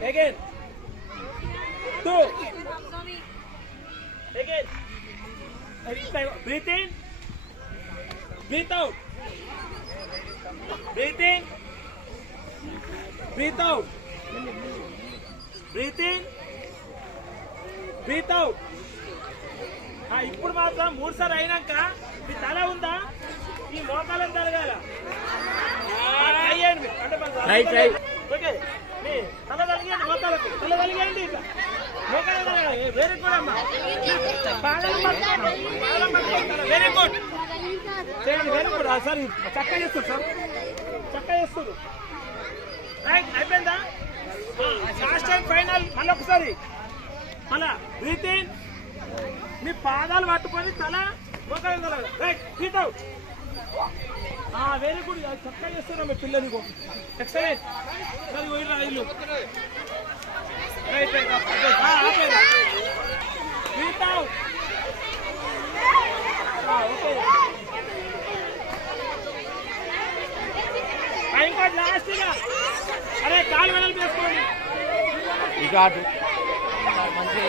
Again. 2. Again. Breathe in. Breathe out. Breathe in. Breathe out. Breathe in. Breathe out. ఇప్పుడు మాత్రం 3 సార్లు అయినాక మీ తల ఉందా ఈ మోకాలను తలగాల అంటే ఓకే మీ తల తలిగండి మోకాలకు తల తలిగండి ఇట్లా మోకాలు తలగాలి వెరీ గుడ్ అమ్మా వెరీ గుడ్ చేయండి వెరీ గుడ్ సార్ చక్క చేస్తారు సార్ చక్క చేస్తారు రైట్ అయిపోయిందా లాస్ట్ టైం ఫైనల్ మళ్ళీ ఒకసారి మళ్ళా బ్రీత్ ఇన్ మీ పాదాలు పట్టుకొని తల మోకాలు right breathe out very good చక్కగా చేస్తున్నా మీ పిల్లలు ఎక్సలెంట్ సరే పోయినా ఇల్లు రైట్ బ్రీత్ అవుట్ ఓకే ఇంకా లాస్ట్గా అరే కాలు వెనలు వేసుకోండి ఇక అటు మంచిగా